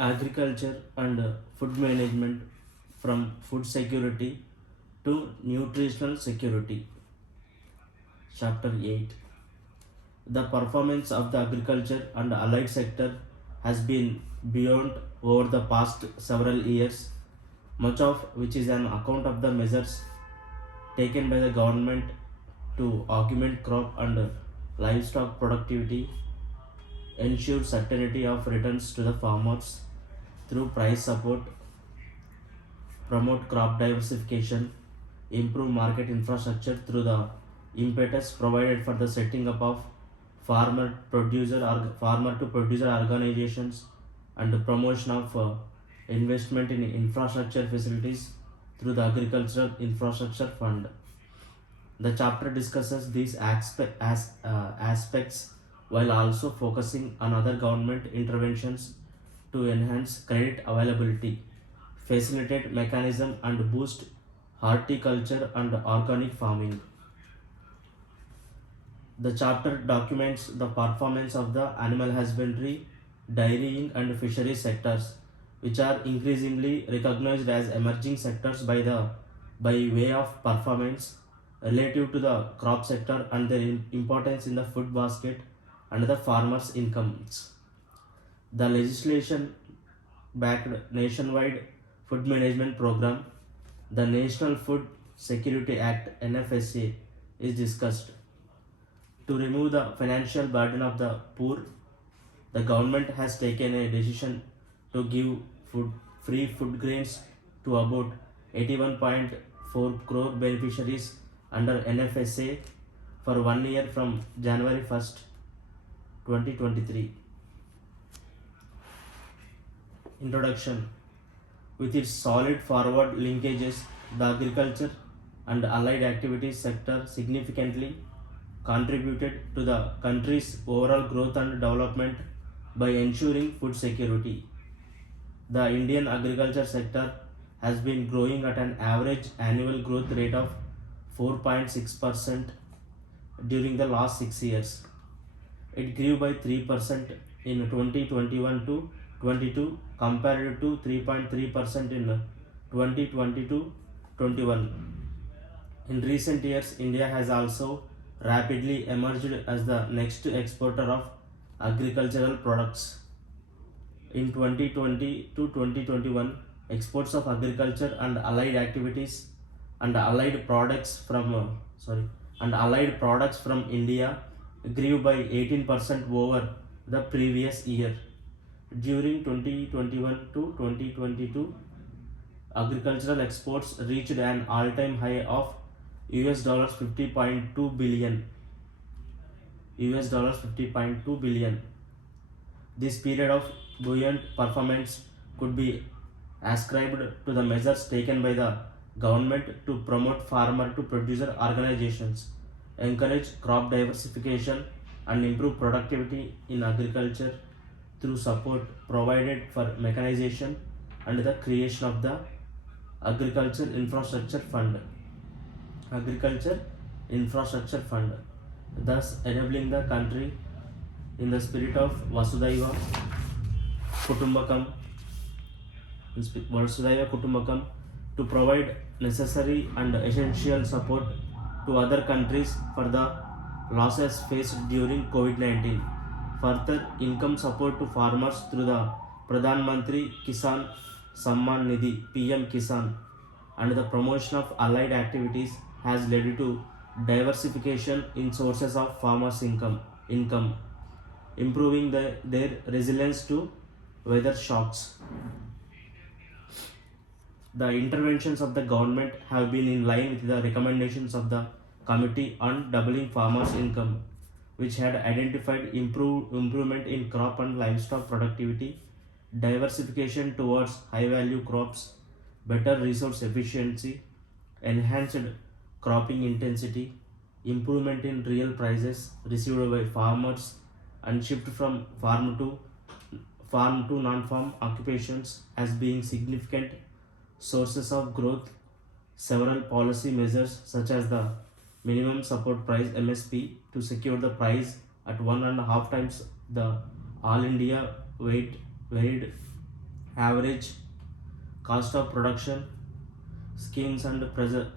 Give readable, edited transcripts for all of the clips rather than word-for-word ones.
Agriculture and food management, from food security to nutritional security. Chapter 8. The performance of the agriculture and allied sector has been beyond over the past several years, much of which is an account of the measures taken by the government to augment crop and livestock productivity, ensure certainty of returns to the farmers through price support, promote crop diversification, improve market infrastructure through the impetus provided for the setting up of farmer to producer organizations, and the promotion of investment in infrastructure facilities through the agricultural infrastructure fund. The chapter discusses these aspects while also focusing on other government interventions to enhance credit availability, facilitate mechanism and boost horticulture and organic farming. The chapter documents the performance of the animal husbandry, dairying and fisheries sectors, which are increasingly recognized as emerging sectors by way of performance relative to the crop sector and their importance in the food basket and the farmers' incomes. The legislation backed nationwide food management program, the National Food Security Act NFSA, is discussed. To remove the financial burden of the poor, the government has taken a decision to give free food grains to about 81.4 crore beneficiaries under NFSA for 1 year from January 1st, 2023. Introduction. With its solid forward linkages, the agriculture and allied activities sector significantly contributed to the country's overall growth and development by ensuring food security. The Indian agriculture sector has been growing at an average annual growth rate of 4.6% during the last 6 years. It grew by 3% in 2021 to 22 compared to 3.3% in 2020-21. In recent years, India has also rapidly emerged as the next exporter of agricultural products. In 2020 to 2021, exports of agriculture and allied activities and allied products from India grew by 18% over the previous year. During 2021 to 2022, agricultural exports reached an all-time high of $50.2 billion. $50.2 billion. This period of buoyant performance could be ascribed to the measures taken by the government to promote farmer to producer organizations, encourage crop diversification, and improve productivity in agriculture through support provided for mechanization and the creation of the Agriculture Infrastructure Fund, thus enabling the country in the spirit of Kutumbakam, Kutumbakam to provide necessary and essential support to other countries for the losses faced during COVID-19. Further, income support to farmers through the Pradhan Mantri Kisan Samman Nidhi (PM Kisan) and the promotion of allied activities has led to diversification in sources of farmers' income, improving their resilience to weather shocks. The interventions of the government have been in line with the recommendations of the Committee on Doubling Farmers' Income, which had identified improvement in crop and livestock productivity, diversification towards high-value crops, better resource efficiency, enhanced cropping intensity, improvement in real prices received by farmers, and shift from farm to non-farm occupations as being significant sources of growth. Several policy measures such as the minimum support price MSP to secure the price at 1.5 times the all India weighted average cost of production schemes and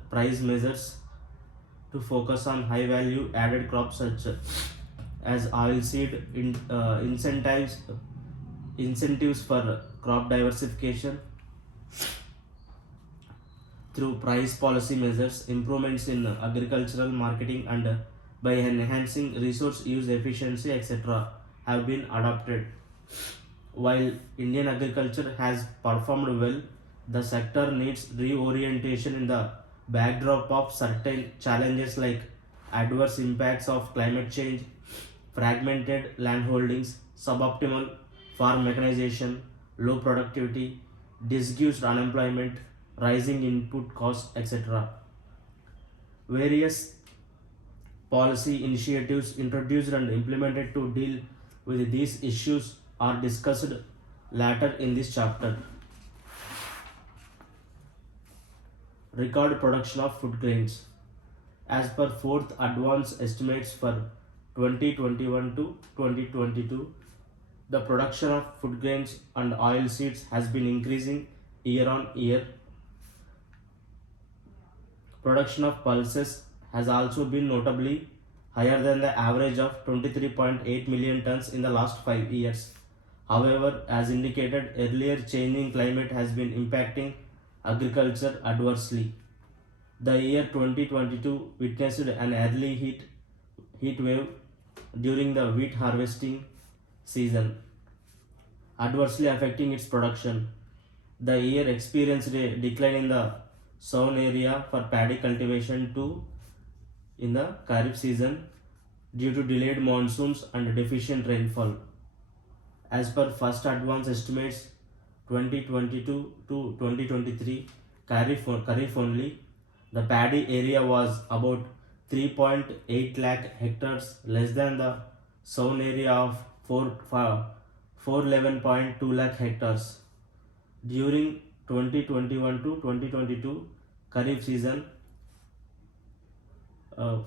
price measures to focus on high value added crops such as oilseed incentives for crop diversification through price policy measures, improvements in agricultural marketing, and by enhancing resource use efficiency, etc., have been adopted. While Indian agriculture has performed well, the sector needs reorientation in the backdrop of certain challenges like adverse impacts of climate change, fragmented land holdings, suboptimal farm mechanization, low productivity, disguised unemployment, rising input costs, etc. Various policy initiatives introduced and implemented to deal with these issues are discussed later in this chapter. Record production of food grains. As per fourth advance estimates for 2021 to 2022, the production of food grains and oil seeds has been increasing year on year. Production of pulses has also been notably higher than the average of 23.8 million tons in the last 5 years. However, as indicated earlier, changing climate has been impacting agriculture adversely. The year 2022 witnessed an early heat wave during the wheat harvesting season, adversely affecting its production. The year experienced a decline in the sown area for paddy cultivation too in the Kharif season due to delayed monsoons and deficient rainfall. As per first advance estimates 2022 to 2023 Kharif only, the paddy area was about 3.8 lakh hectares, less than the sown area of 411.2 lakh hectares. During 2021 to 2022 Kharif season,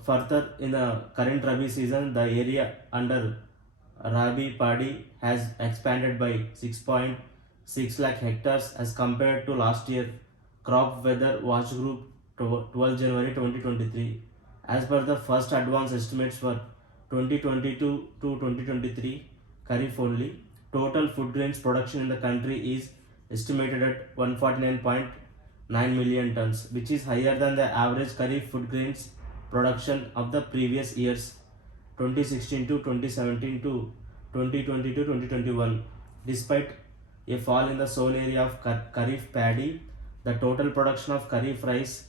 further in the current Rabi season, the area under Rabi paddy has expanded by 6.6 lakh hectares as compared to last year. Crop Weather Watch Group 12 January 2023. As per the first advance estimates for 2022 to 2023 Kharif only, total food grains production in the country is estimated at 149.9 million tons, which is higher than the average Kharif food grains production of the previous years 2016 to 2017 to 2020 to 2021. Despite a fall in the sown area of Kharif paddy, the total production of Kharif rice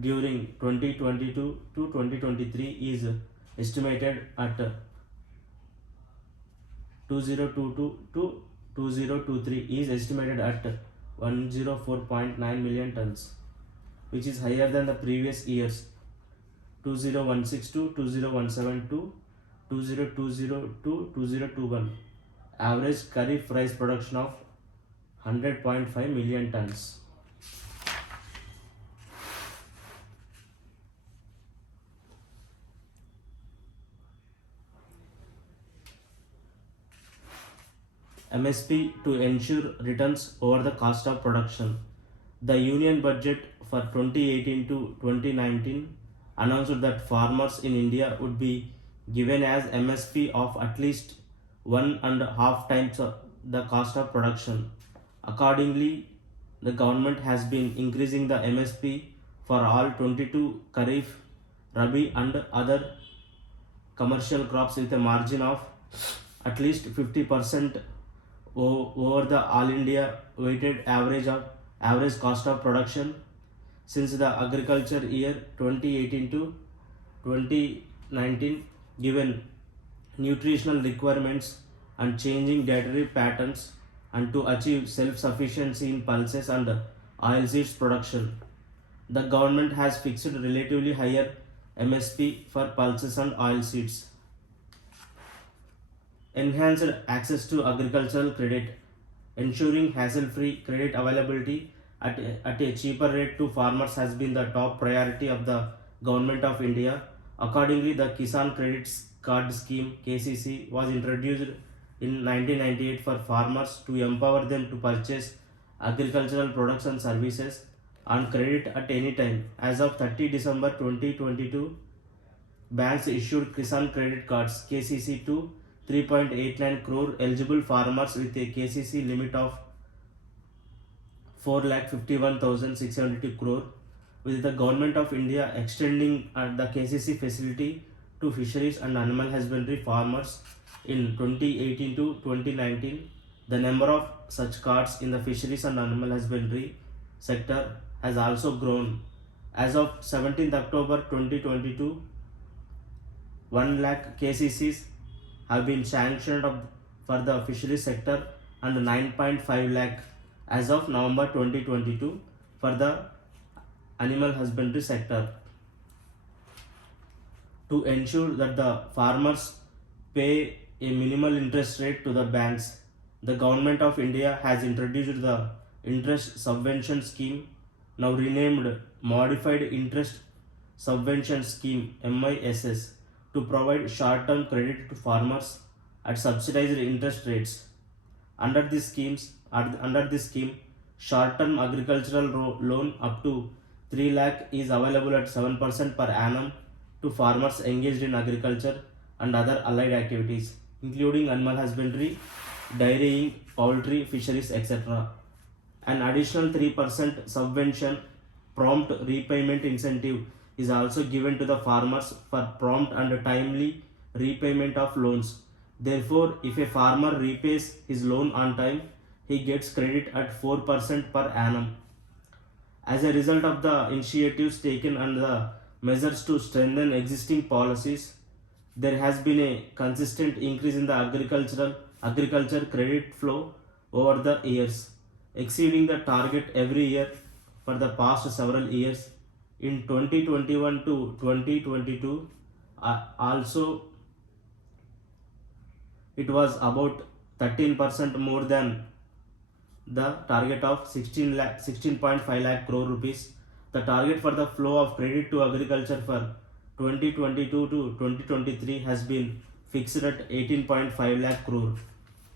during 2022 to 2023 is estimated at 2022 to 2023 is estimated at 104.9 million tons, which is higher than the previous years 2016 to 2017 to 2020 to 2021. Average Kharif rice production of 100.5 million tons. MSP to ensure returns over the cost of production. The Union Budget for 2018 to 2019 announced that farmers in India would be given as MSP of at least 1.5 times the cost of production. Accordingly, the government has been increasing the MSP for all 22 Kharif, Rabi and other commercial crops with a margin of at least 50% over the all India weighted average cost of production since the agriculture year 2018 to 2019, given nutritional requirements and changing dietary patterns, and to achieve self-sufficiency in pulses and oilseeds production. The government has fixed relatively higher MSP for pulses and oilseeds. Enhanced access to agricultural credit. Ensuring hassle-free credit availability at a cheaper rate to farmers has been the top priority of the Government of India. Accordingly, the Kisan Credit Card Scheme (KCC) was introduced in 1998 for farmers to empower them to purchase agricultural products and services on credit at any time. As of 30 December 2022, banks issued Kisan credit cards KCC to 3.89 crore eligible farmers with a KCC limit of 4,51,672 crore, with the Government of India extending the KCC facility to fisheries and animal husbandry farmers in 2018 to 2019. The number of such cards in the fisheries and animal husbandry sector has also grown. As of 17th October 2022, 1 lakh KCCs have been sanctioned for the fisheries sector and 9.5 lakh as of November 2022 for the animal husbandry sector. To ensure that the farmers pay a minimal interest rate to the banks, the Government of India has introduced the Interest Subvention Scheme, now renamed Modified Interest Subvention Scheme MISS, to provide short-term credit to farmers at subsidized interest rates. Under this scheme, short-term agricultural loan up to 3 lakh is available at 7% per annum to farmers engaged in agriculture and other allied activities, including animal husbandry, dairying, poultry, fisheries, etc. An additional 3% subvention prompt repayment incentive is also given to the farmers for prompt and timely repayment of loans. Therefore, if a farmer repays his loan on time, he gets credit at 4% per annum. As a result of the initiatives taken and the measures to strengthen existing policies, there has been a consistent increase in the agriculture credit flow over the years, exceeding the target every year for the past several years. In 2021 to 2022, also it was about 13% more than the target of 16.5 lakh crore rupees. The target for the flow of credit to agriculture for 2022 to 2023 has been fixed at 18.5 lakh crore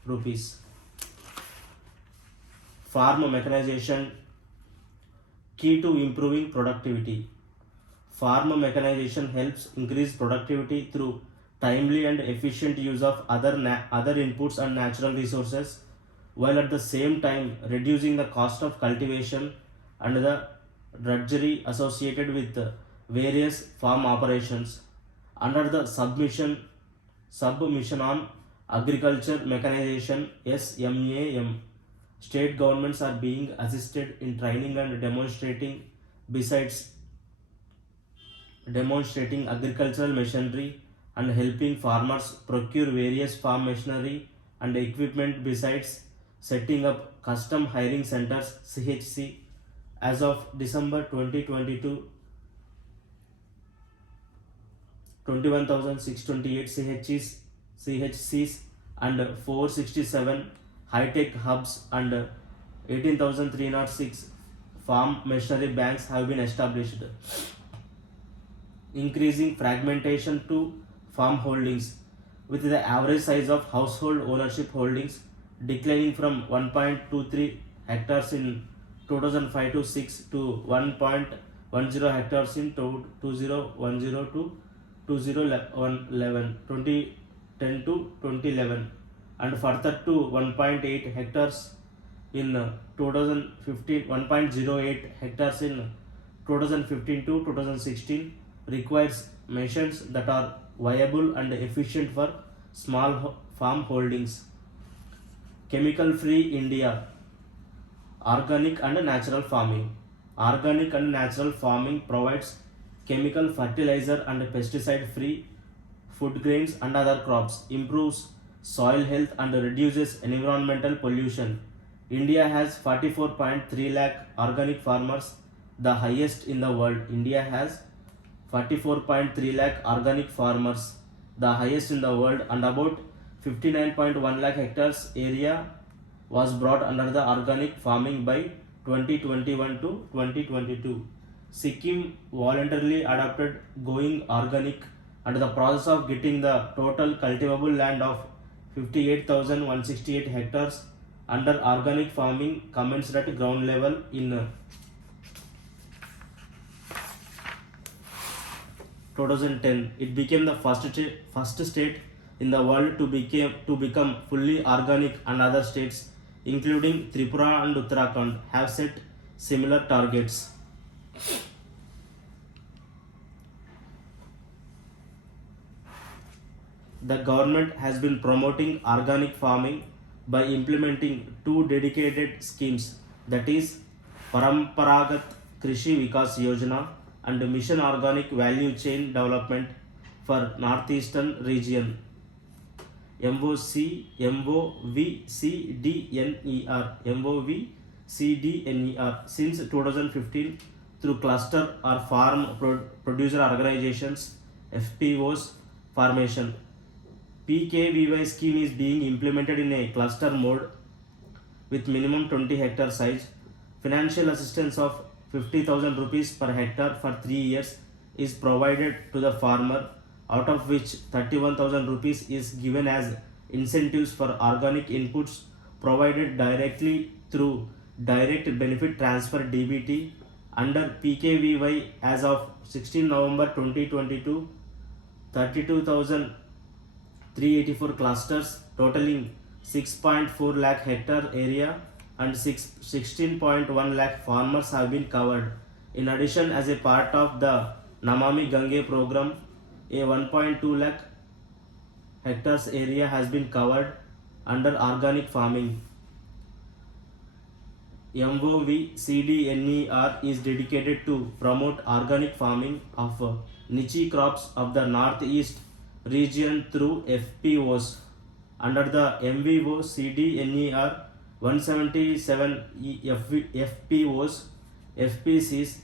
rupees. Farm mechanization, key to improving productivity. Farm mechanization helps increase productivity through timely and efficient use of other inputs and natural resources, while at the same time reducing the cost of cultivation and the drudgery associated with various farm operations. Under the submission on agriculture mechanization SMAM, state governments are being assisted in training and demonstrating agricultural machinery and helping farmers procure various farm machinery and equipment, besides setting up custom hiring centers CHC. As of December 2022, 21,628 CHCs and 467 high-tech hubs and 18,306 farm machinery banks have been established, increasing fragmentation to farm holdings, with the average size of household ownership holdings declining from 1.23 hectares in 2005 to 6 to 1.10 hectares in 2010 to 2011, to 2011, and further to 1.8 hectares in 2015, 1.08 hectares in 2015 to 2016, requires machines that are viable and efficient for small farm holdings. Chemical free India, organic and natural farming. Organic and natural farming provides chemical fertilizer and pesticide free food grains and other crops, improves soil health and reduces environmental pollution. India has 44.3 lakh organic farmers, the highest in the world. India has 44.3 lakh organic farmers, the highest in the world, and about 59.1 lakh hectares area was brought under the organic farming by 2021 to 2022. Sikkim voluntarily adopted going organic, and the process of getting the total cultivable land of 58,168 hectares under organic farming commenced at ground level in 2010. It became the first state in the world to become fully organic, and other states, including Tripura and Uttarakhand, have set similar targets. The government has been promoting organic farming by implementing two dedicated schemes, that is Paramparagat Krishi Vikas Yojana and Mission Organic Value Chain Development for Northeastern Region, MOVCDNER since 2015 through cluster or farm producer organizations FPOs formation. PKVY scheme is being implemented in a cluster mode with minimum 20 hectare size. Financial assistance of 50,000 rupees per hectare for 3 years is provided to the farmer, out of which 31,000 rupees is given as incentives for organic inputs provided directly through direct benefit transfer DBT under PKVY. As of 16 November 2022, 32,384 clusters totaling 6.4 lakh hectare area and 16.1 lakh farmers have been covered. In addition, as a part of the Namami Gange program, a 1.2 lakh hectares area has been covered under organic farming. MOVCDNER is dedicated to promote organic farming of niche crops of the northeast region through FPOs. Under the MVO CDNER, 177 FPOs, FPCs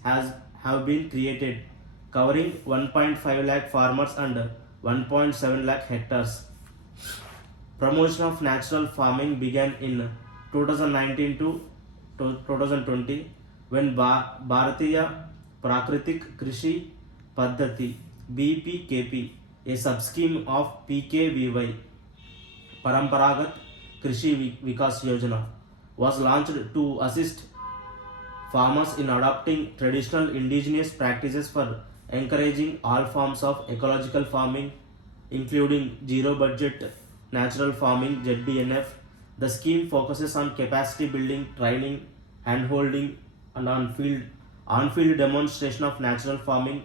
have been created, covering 1.5 lakh farmers and 1.7 lakh hectares. Promotion of natural farming began in 2019 to 2020 when Bharatiya Prakritik Krishi Paddhati BPKP, a subscheme of PKVY Paramparagat Krishi Vikas Yojana, was launched to assist farmers in adopting traditional indigenous practices for encouraging all forms of ecological farming, including zero budget natural farming ZDNF. The scheme focuses on capacity building, training, handholding, and on-field demonstration of natural farming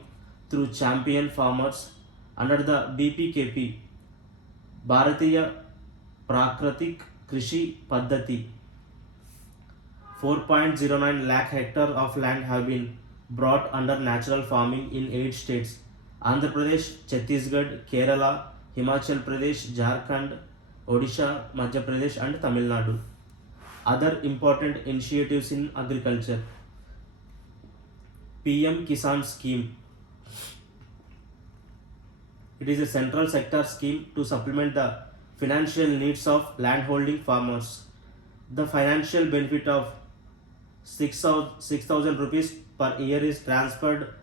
through champion farmers. Under the BPKP, Bharatiya Prakritik Krishi Paddhati, 4.09 lakh hectare of land have been brought under natural farming in 8 states: Andhra Pradesh, Chhattisgarh, Kerala, Himachal Pradesh, Jharkhand, Odisha, Madhya Pradesh, and Tamil Nadu. Other important initiatives in agriculture: PM Kisan Scheme. It is a central sector scheme to supplement the financial needs of landholding farmers. The financial benefit of 6,000 rupees per year is transferred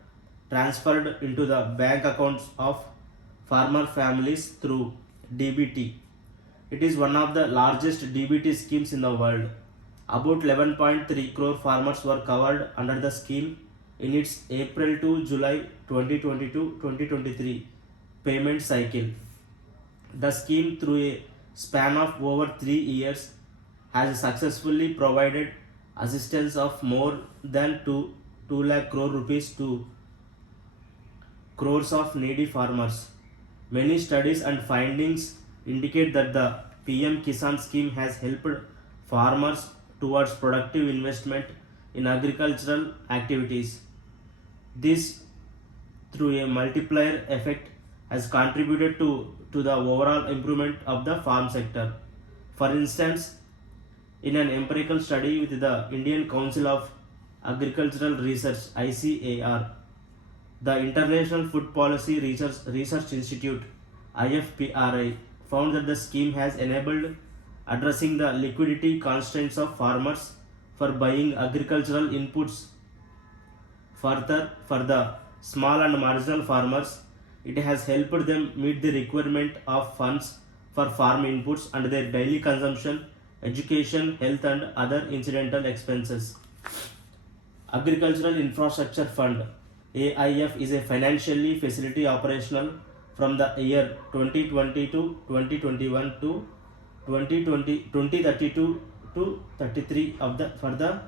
into the bank accounts of farmer families through DBT. It is one of the largest DBT schemes in the world. About 11.3 crore farmers were covered under the scheme in its April to July 2022-2023 payment cycle. The scheme, through a span of over 3 years, has successfully provided assistance of more than 2 lakh crore rupees to crores of needy farmers. Many studies and findings indicate that the PM Kisan scheme has helped farmers towards productive investment in agricultural activities. This, through a multiplier effect, has contributed to the overall improvement of the farm sector. For instance, in an empirical study with the Indian Council of Agricultural Research ICAR, the International Food Policy Research Institute IFPRI found that the scheme has enabled addressing the liquidity constraints of farmers for buying agricultural inputs. Further, for the small and marginal farmers, it has helped them meet the requirement of funds for farm inputs and their daily consumption education, health, and other incidental expenses. Agricultural Infrastructure Fund AIF is a financially facility operational from the year 2020 to 2021 to 2032 to 33 of the for the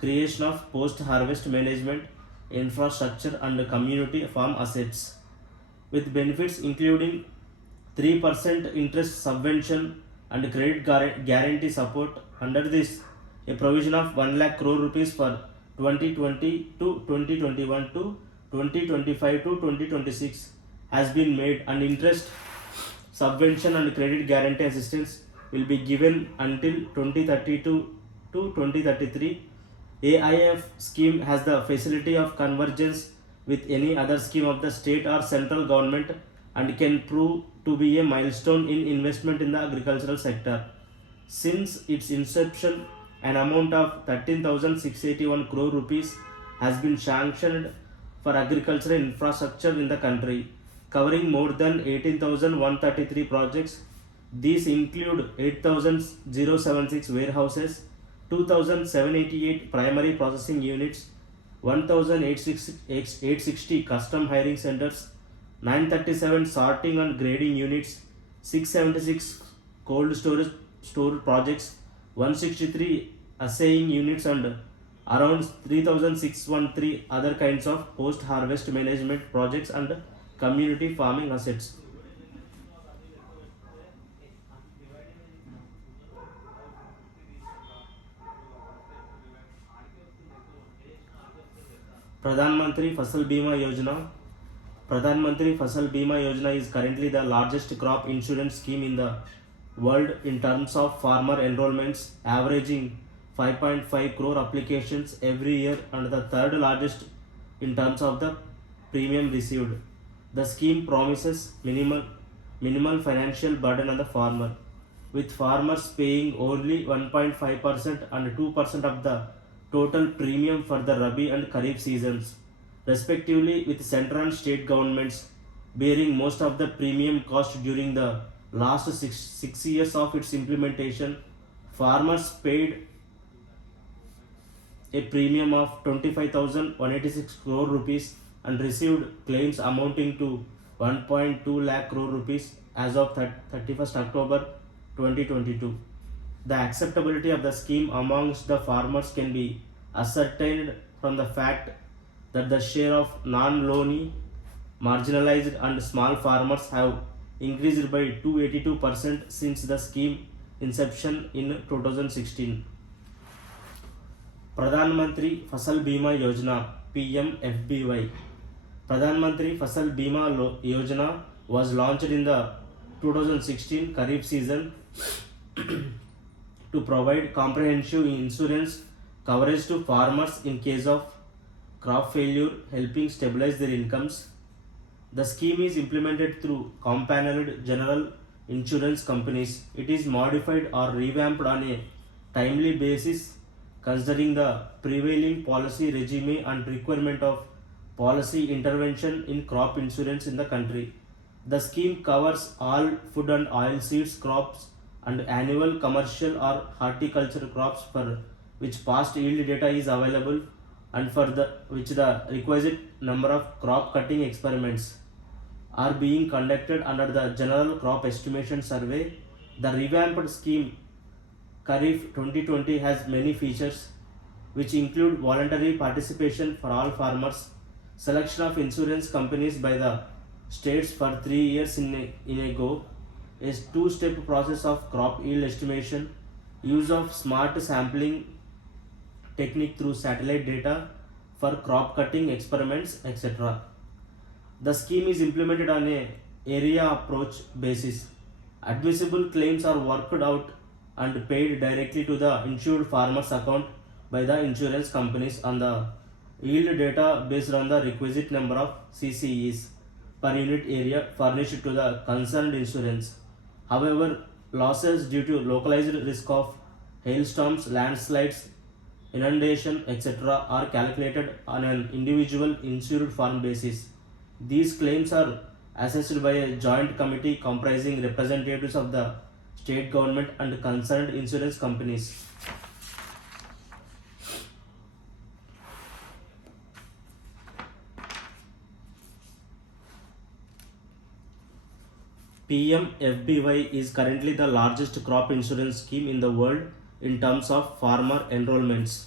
creation of post harvest management infrastructure and community farm assets with benefits including 3% interest subvention and credit guarantee support. Under this, a provision of 1 lakh crore rupees for 2020 to 2021 to 2025 to 2026 has been made, and interest subvention and credit guarantee assistance will be given until 2032 to 2033. AIF scheme has the facility of convergence with any other scheme of the state or central government and can prove to be a milestone in investment in the agricultural sector. Since its inception, an amount of 13,681 crore rupees has been sanctioned for agricultural infrastructure in the country, covering more than 18,133 projects. These include 8,076 warehouses, 2,788 primary processing units, 1,860 custom hiring centers, 937 sorting and grading units, 676 cold store projects, 163 assaying units, and around 3,613 other kinds of post harvest management projects and community farming assets. Pradhan Mantri Fasal Bima Yojana. Pradhan Mantri Fasal Bima Yojana is currently the largest crop insurance scheme in the world in terms of farmer enrollments, averaging 5.5 crore applications every year, and the third largest in terms of the premium received. The scheme promises minimal financial burden on the farmer, with farmers paying only 1.5% and 2% of the total premium for the Rabi and Kharif seasons, respectively, with central and state governments bearing most of the premium cost during the last six years of its implementation. Farmers paid a premium of 25,186 crore rupees and received claims amounting to 1.2 lakh crore rupees as of 31st October 2022. The acceptability of the scheme amongst the farmers can be ascertained from the fact that the share of non-loany, marginalized and small farmers have increased by 282% since the scheme inception in 2016. Pradhan Mantri Fasal Bima Yojana PMFBY. Pradhan Mantri Fasal Bima Yojana was launched in the 2016 Kharif season to provide comprehensive insurance coverage to farmers in case of crop failure, helping stabilize their incomes. The scheme is implemented through companioned general insurance companies. It is modified or revamped on a timely basis considering the prevailing policy regime and requirement of policy intervention in crop insurance in the country. The scheme covers all food and oilseeds crops and annual commercial or horticulture crops for which past yield data is available and for which the requisite number of crop cutting experiments are being conducted under the General Crop Estimation Survey. The revamped scheme Kharif 2020 has many features which include voluntary participation for all farmers, selection of insurance companies by the states for 3 years in a go, a two-step process of crop yield estimation, use of smart sampling technique through satellite data for crop cutting experiments, etc. The scheme is implemented on a area approach basis. Admissible claims are worked out and paid directly to the insured farmer's account by the insurance companies on the yield data based on the requisite number of CCEs per unit area furnished to the concerned insurance. However, losses due to localized risk of hailstorms, landslides, inundation, etc. are calculated on an individual insured farm basis. These claims are assessed by a joint committee comprising representatives of the state government, and concerned insurance companies. PMFBY is currently the largest crop insurance scheme in the world in terms of farmer enrollments.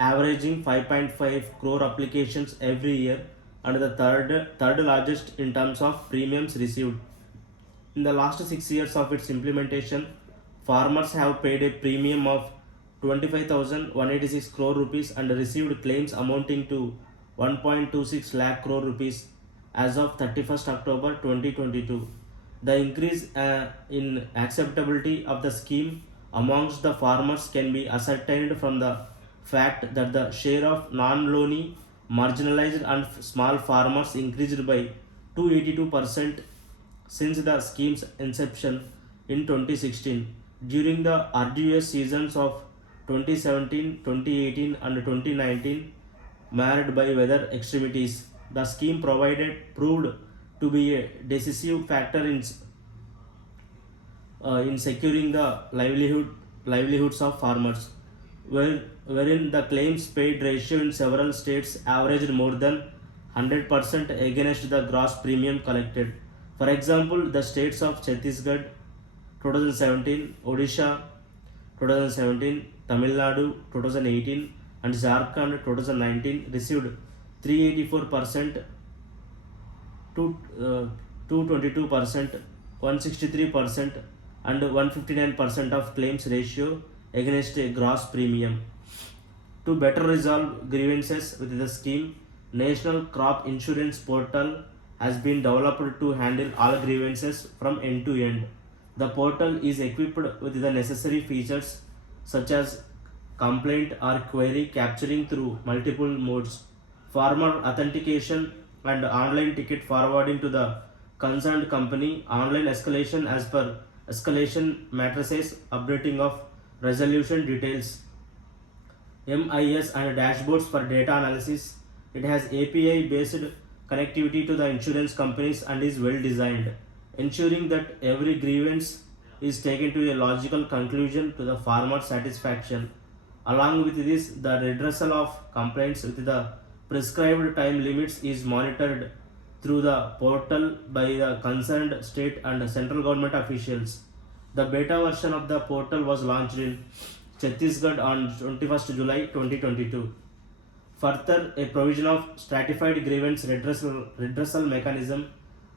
Averaging 5.5 crore applications every year, and the third largest in terms of premiums received. In the last 6 years of its implementation, farmers have paid a premium of 25,186 crore rupees and received claims amounting to 1.26 lakh crore rupees as of 31st October 2022. The increase in acceptability of the scheme amongst the farmers can be ascertained from the fact that the share of non-loany, marginalized and small farmers increased by 282% since the scheme's inception in 2016. During the arduous seasons of 2017, 2018 and 2019, marred by weather extremities, the scheme proved to be a decisive factor in securing the livelihoods of farmers, wherein the claims paid ratio in several states averaged more than 100% against the gross premium collected. For example, the states of Chhattisgarh 2017, Odisha 2017, Tamil Nadu 2018, and Jharkhand 2019 received 384%, 222%, 163%, and 159% of claims ratio against a gross premium. To better resolve grievances with the scheme, National Crop Insurance Portal has been developed to handle all grievances from end to end. The portal is equipped with the necessary features such as complaint or query capturing through multiple modes, farmer authentication, and online ticket forwarding to the concerned company, online escalation as per escalation matrices, updating of resolution details, MIS and dashboards for data analysis. It has API based connectivity to the insurance companies and is well designed, ensuring that every grievance is taken to a logical conclusion to the farmer's satisfaction. Along with this, the redressal of complaints with the prescribed time limits is monitored through the portal by the concerned state and central government officials. The beta version of the portal was launched in Chhattisgarh on 21st July 2022. Further, a provision of stratified grievance redressal mechanism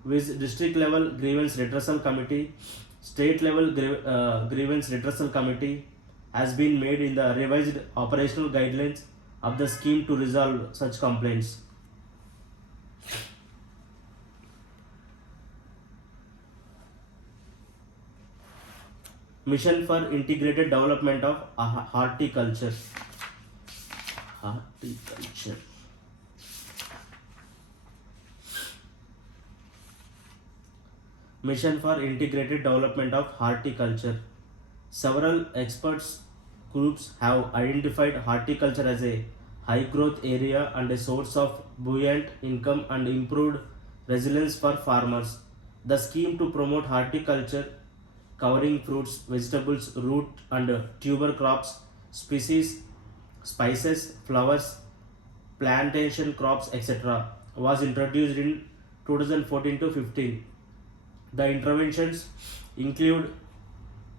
with district level grievance redressal committee, state level grievance redressal committee has been made in the revised operational guidelines of the scheme to resolve such complaints. Mission for Integrated Development of Horticulture. Horticulture. Mission for Integrated Development of Horticulture. Several experts groups have identified horticulture as a high growth area and a source of buoyant income and improved resilience for farmers. The scheme to promote horticulture, covering fruits, vegetables, root and tuber crops, species, spices, flowers, plantation crops, etc., was introduced in 2014 to 15. The interventions include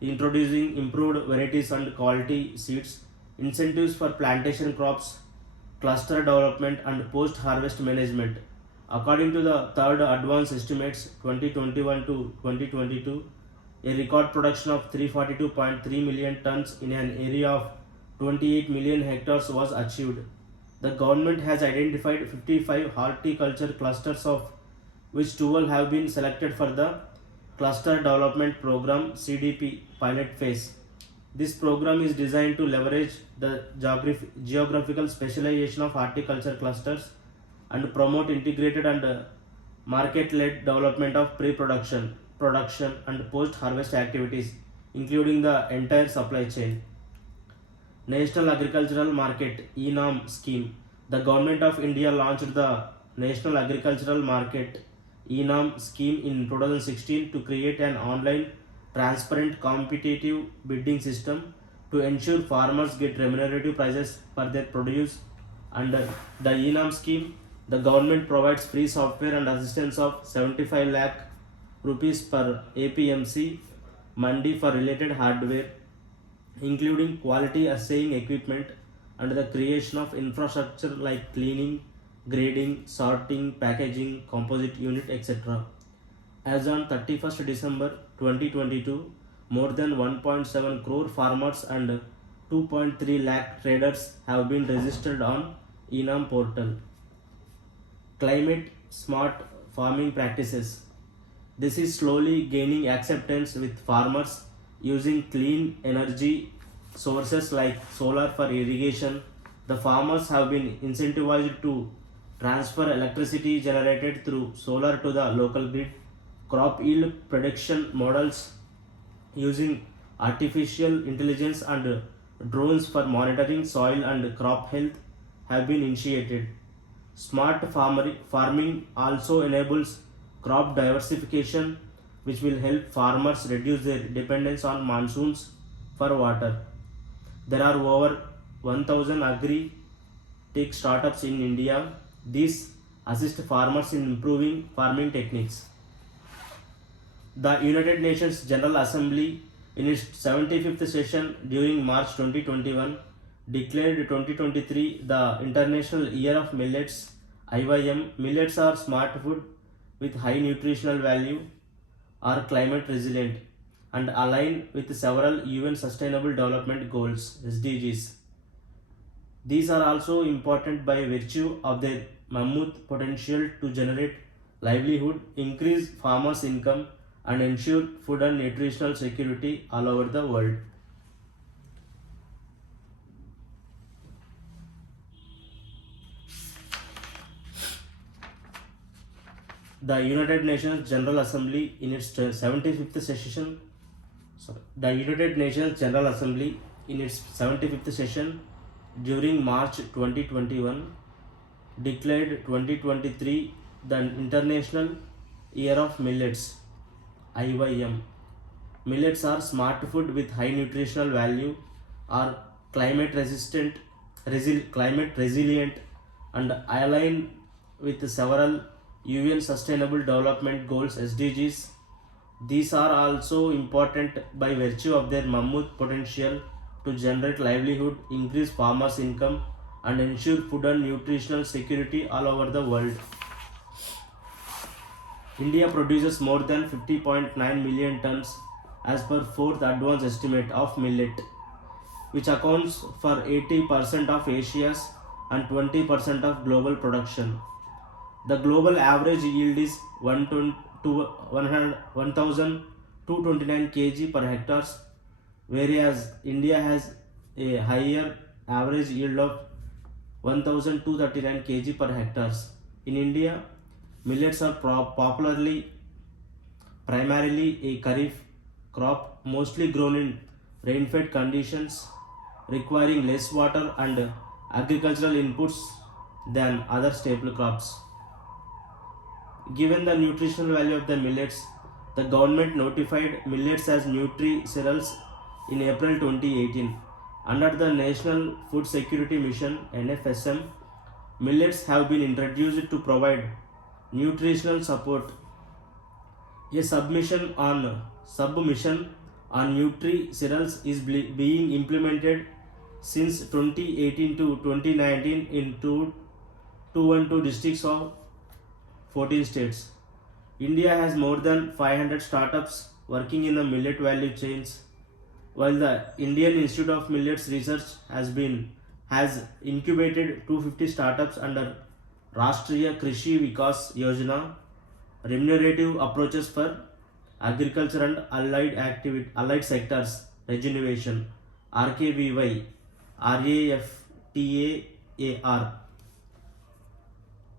introducing improved varieties and quality seeds, incentives for plantation crops, cluster development, and post harvest management. According to the third advance estimates 2021 to 2022, a record production of 342.3 million tons in an area of 28 million hectares was achieved. The government has identified 55 horticulture clusters, of which 12 have been selected for the Cluster Development Program CDP pilot phase. This program is designed to leverage the geographical specialization of horticulture clusters and promote integrated and market-led development of pre-production, production, and post-harvest activities, including the entire supply chain. National Agricultural Market (ENAM) scheme. The Government of India launched the National Agricultural Market (ENAM) scheme in 2016 to create an online, transparent, competitive bidding system to ensure farmers get remunerative prices for their produce. Under the ENAM scheme, the government provides free software and assistance of 75 lakh rupees per APMC mandi for related hardware, including quality assaying equipment and the creation of infrastructure like cleaning, grading, sorting, packaging, composite unit, etc. As on 31st December 2022, more than 1.7 crore farmers and 2.3 lakh traders have been registered on ENAM portal. Climate smart farming practices. This is slowly gaining acceptance with farmers using clean energy sources like solar for irrigation. The farmers have been incentivized to transfer electricity generated through solar to the local grid. Crop yield prediction models using artificial intelligence and drones for monitoring soil and crop health have been initiated. Farming also enables crop diversification, which will help farmers reduce their dependence on monsoons for water. There are over 1000 agri-tech startups in India. These assist farmers in improving farming techniques. The United Nations General Assembly, in its 75th session during March 2021, declared 2023 the International Year of Millets (IYM). Millets are smart food with high nutritional value, are climate resilient, and align with several UN Sustainable Development Goals (SDGs). These are also important by virtue of their mammoth potential to generate livelihood, increase farmers' income, and ensure food and nutritional security all over the world. The United Nations General Assembly in its 75th session The United Nations General Assembly in its 75th session during March 2021 declared 2023 the International Year of Millets (IYM). Millets are smart food with high nutritional value, are climate resilient, and align with several UN Sustainable Development Goals (SDGs). These are also important by virtue of their mammoth potential to generate livelihood, increase farmers' income, and ensure food and nutritional security all over the world. India produces more than 50.9 million tons as per fourth advance estimate of millet, which accounts for 80% of Asia's and 20% of global production. The global average yield is 1,229 kg per hectare, whereas India has a higher average yield of 1,239 kg per hectare. In India, millets are primarily a kharif crop, mostly grown in rain-fed conditions, requiring less water and agricultural inputs than other staple crops. Given the nutritional value of the millets, the government notified millets as Nutri-Cereals in April 2018. Under the National Food Security Mission (NFSM), millets have been introduced to provide nutritional support. A submission on Nutri-Cereals is being implemented since 2018 to 2019 in 212 districts of 14 states. India has more than 500 startups working in the millet value chains, while the Indian Institute of Millets Research has incubated 250 startups under Rashtriya Krishi Vikas Yojana, remunerative approaches for agriculture and allied sectors regeneration (RKVY) RAFTAAR.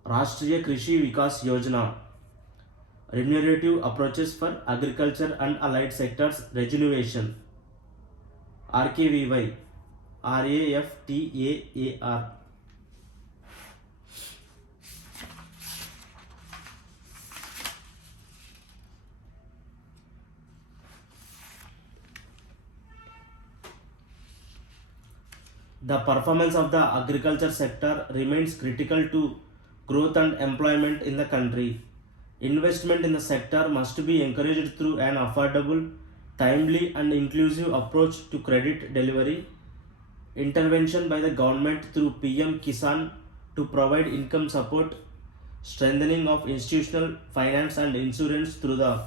Rashtriya Krishi Vikas Yojana, remunerative approaches for agriculture and allied sectors rejuvenation, RKVY, RAFTAAR. The performance of the agriculture sector remains critical to growth and employment in the country. Investment in the sector must be encouraged through an affordable, timely, and inclusive approach to credit delivery. Intervention by the government through PM Kisan to provide income support, strengthening of institutional finance and insurance through the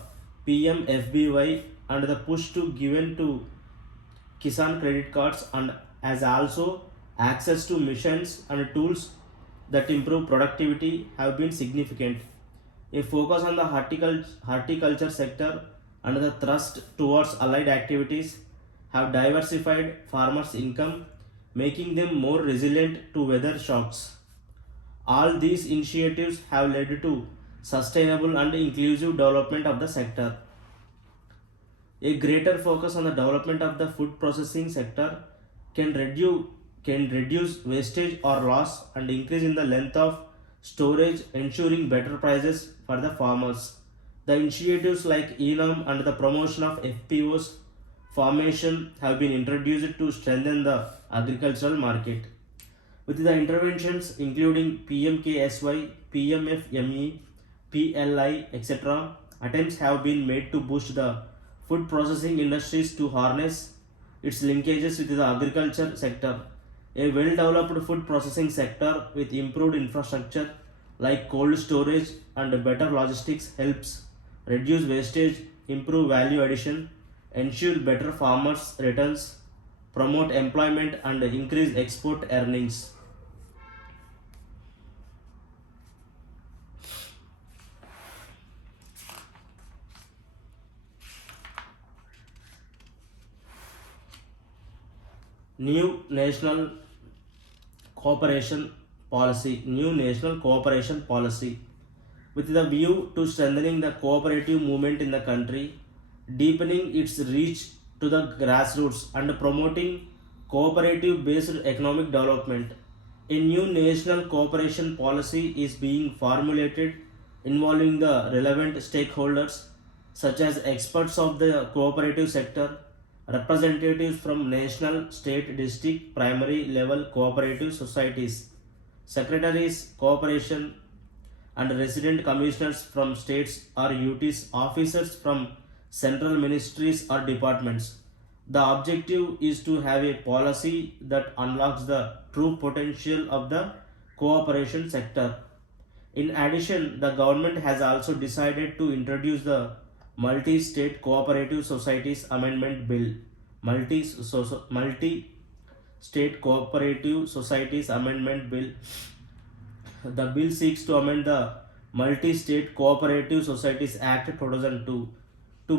PM FBY, and the push to given to Kisan credit cards and as also access to machines and tools that improve productivity have been significant. A focus on the horticulture sector and the thrust towards allied activities have diversified farmers' income, making them more resilient to weather shocks. All these initiatives have led to sustainable and inclusive development of the sector. A greater focus on the development of the food processing sector can reduce wastage or loss and increase in the length of storage, ensuring better prices for the farmers. The initiatives like ENAM and the promotion of FPOs formation have been introduced to strengthen the agricultural market. With the interventions including PMKSY, PMFME, PLI, etc., attempts have been made to boost the food processing industries to harness its linkages with the agriculture sector. A well developed food processing sector with improved infrastructure like cold storage and better logistics helps reduce wastage, improve value addition, ensure better farmers' returns, promote employment, and increase export earnings. New national cooperation policy with the view to strengthening the cooperative movement in the country, deepening its reach to the grassroots, and promoting cooperative based economic development. A new national cooperation policy is being formulated involving the relevant stakeholders such as experts of the cooperative sector, representatives from national, state, district, primary level cooperative societies, secretaries, cooperation, and resident commissioners from states or UTs, officers from central ministries or departments. The objective is to have a policy that unlocks the true potential of the cooperation sector. In addition, the government has also decided to introduce the Multi-State Cooperative Societies Amendment Bill. Multi-State Cooperative Societies Amendment Bill. The bill seeks to amend the Multi-State Cooperative Societies Act 2002